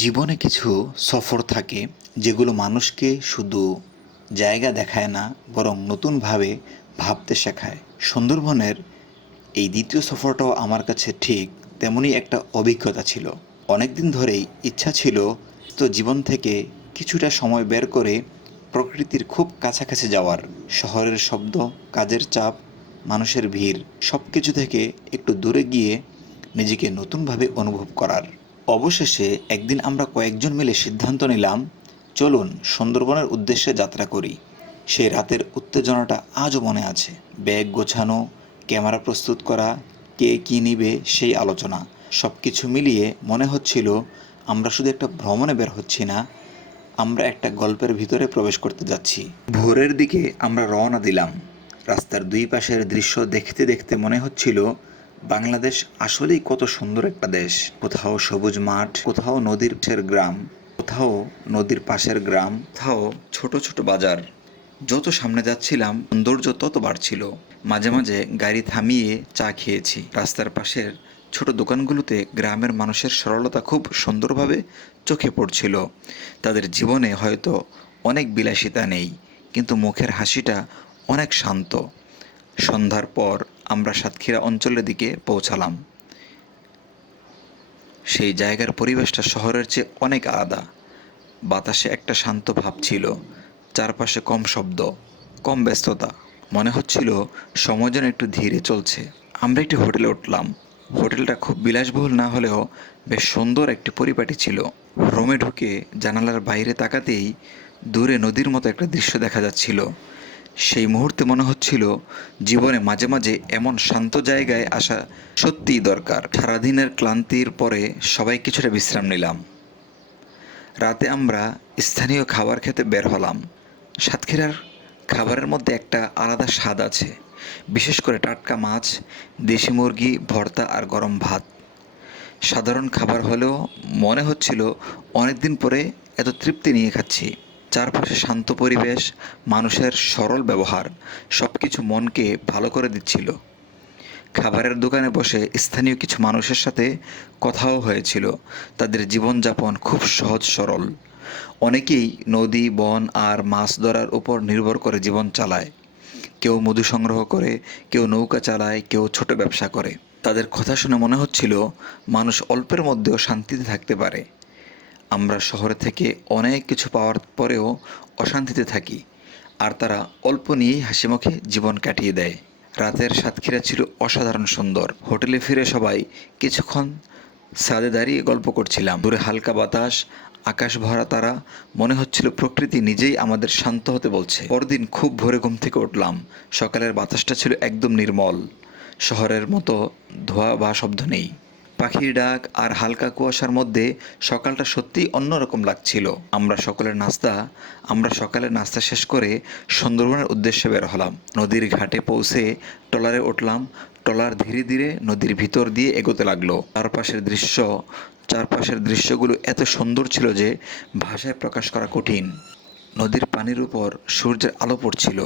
জীবনে কিছু সফর থাকে যেগুলো মানুষকে শুধু জায়গা দেখায় না, বরং নতুনভাবে ভাবতে শেখায়। সুন্দরবনের এই দ্বিতীয় সফরটাও আমার কাছে ঠিক তেমনই একটা অভিজ্ঞতা ছিল। অনেক দিন ধরেই ইচ্ছা ছিল তো জীবন থেকে কিছুটা সময় বের করে প্রকৃতির খুব কাছাকাছি যাওয়ার। শহরের শব্দ, কাজের চাপ, মানুষের ভিড় সব কিছু থেকে একটু দূরে গিয়ে নিজেকে নতুনভাবে অনুভব করার। অবশেষে একদিন আমরা কয়েকজন মিলে সিদ্ধান্ত নিলাম, চলুন সুন্দরবনের উদ্দেশ্যে যাত্রা করি। সেই রাতের উত্তেজনাটা আজও মনে আছে। ব্যাগ গোছানো, ক্যামেরা প্রস্তুত করা, কে কী নিবে সেই আলোচনা, সব কিছু মিলিয়ে মনে হচ্ছিল আমরা শুধু একটা ভ্রমণে বের হচ্ছি না, আমরা একটা গল্পের ভিতরে প্রবেশ করতে যাচ্ছি। ভোরের দিকে আমরা রওনা দিলাম। রাস্তার দুই পাশের দৃশ্য দেখতে দেখতে মনে হচ্ছিল বাংলাদেশ আসলেই কত সুন্দর একটা দেশ। কোথাও সবুজ মাঠ, কোথাও নদীর পাশের গ্রাম, কোথাও নদীর পাশের গ্রাম, কোথাও ছোট ছোট বাজার। যত সামনে যাচ্ছিলাম সৌন্দর্য তত বাড়ছিল। মাঝে মাঝে গাড়ি থামিয়ে চা খেয়েছি। রাস্তার পাশের ছোট দোকানগুলোতে গ্রামের মানুষের সরলতা খুব সুন্দরভাবে চোখে পড়ছিল। তাদের জীবনে হয়তো অনেক বিলাসিতা নেই, কিন্তু মুখের হাসিটা অনেক শান্ত। সন্ধ্যার পর আমরা সাতক্ষীরা অঞ্চলের দিকে পৌঁছালাম। সেই জায়গার পরিবেশটা শহরের চেয়ে অনেক আলাদা। বাতাসে একটা শান্ত ভাব ছিল, চারপাশে কম শব্দ, কম ব্যস্ততা। মনে হচ্ছিল সময় যেন একটু ধীরে চলছে। আমরা একটি হোটেলে উঠলাম। হোটেলটা খুব বিলাসবহুল না হলেও বেশ সুন্দর একটি পরিপাটি ছিল। রুমে ঢুকে জানালার বাইরে তাকাতেই দূরে নদীর মতো একটা দৃশ্য দেখা যাচ্ছিল। সেই মুহূর্তে মনে হচ্ছিল জীবনে মাঝে মাঝে এমন শান্ত জায়গায় আসা সত্যিই দরকার। সারাদিনের ক্লান্তির পরে সবাই কিছুটা বিশ্রাম নিলাম। রাতে আমরা স্থানীয় খাবার খেতে বের হলাম। সাতক্ষীরার খাবারের মধ্যে একটা আলাদা স্বাদ আছে, বিশেষ করে টাটকা মাছ, দেশি মুরগি ভর্তা আর গরম ভাত। সাধারণ খাবার হলেও মনে হচ্ছিল অনেকদিন পরে এত তৃপ্তি নিয়ে খাচ্ছি। চারপাশে শান্ত পরিবেশ, মানুষের সরল ব্যবহার সব কিছু মনকে ভালো করে দিচ্ছিল। খাবারের দোকানে বসে স্থানীয় কিছু মানুষের সাথে কথাও হয়েছিল। তাদের জীবনযাপন খুব সহজ সরল। অনেকেই নদী, বন আর মাছ ধরার উপর নির্ভর করে জীবন চালায়। কেউ মধু সংগ্রহ করে, কেউ নৌকা চালায়, কেউ ছোট ব্যবসা করে। তাদের কথা শুনে মনে হচ্ছিল মানুষ অল্পের মধ্যেও শান্তিতে থাকতে পারে। আমরা শহরে থেকে অনেক কিছু পাওয়ার পরেও অশান্তিতে থাকি, আর তারা অল্প নিয়েই হাসিমুখে জীবন কাটিয়ে দেয়। রাতের সাতক্ষীরা ছিল অসাধারণ সুন্দর। হোটেলে ফিরে সবাই কিছুক্ষণ ছাদে দাঁড়িয়ে গল্প করছিলাম। দূরে হালকা বাতাস, আকাশ ভরা তারা, মনে হচ্ছিল প্রকৃতি নিজেই আমাদের শান্ত হতে বলছে। পরদিন খুব ভোরে ঘুম থেকে উঠলাম। সকালের বাতাসটা ছিল একদম নির্মল। শহরের মতো ধোঁয়া বা শব্দ নেই। পাখির ডাক আর হালকা কুয়াশার মধ্যে সকালটা সত্যিই অন্যরকম লাগছিল। আমরা সকালে নাস্তা শেষ করে সুন্দরবনের উদ্দেশ্যে বের হলাম। নদীর ঘাটে পৌঁছে ট্রলারে উঠলাম। ট্রলার ধীরে ধীরে নদীর ভিতর দিয়ে এগোতে লাগলো। চারপাশের দৃশ্যগুলো এত সুন্দর ছিল যে ভাষায় প্রকাশ করা কঠিন। নদীর পানির উপর সূর্যের আলো পড়ছিল।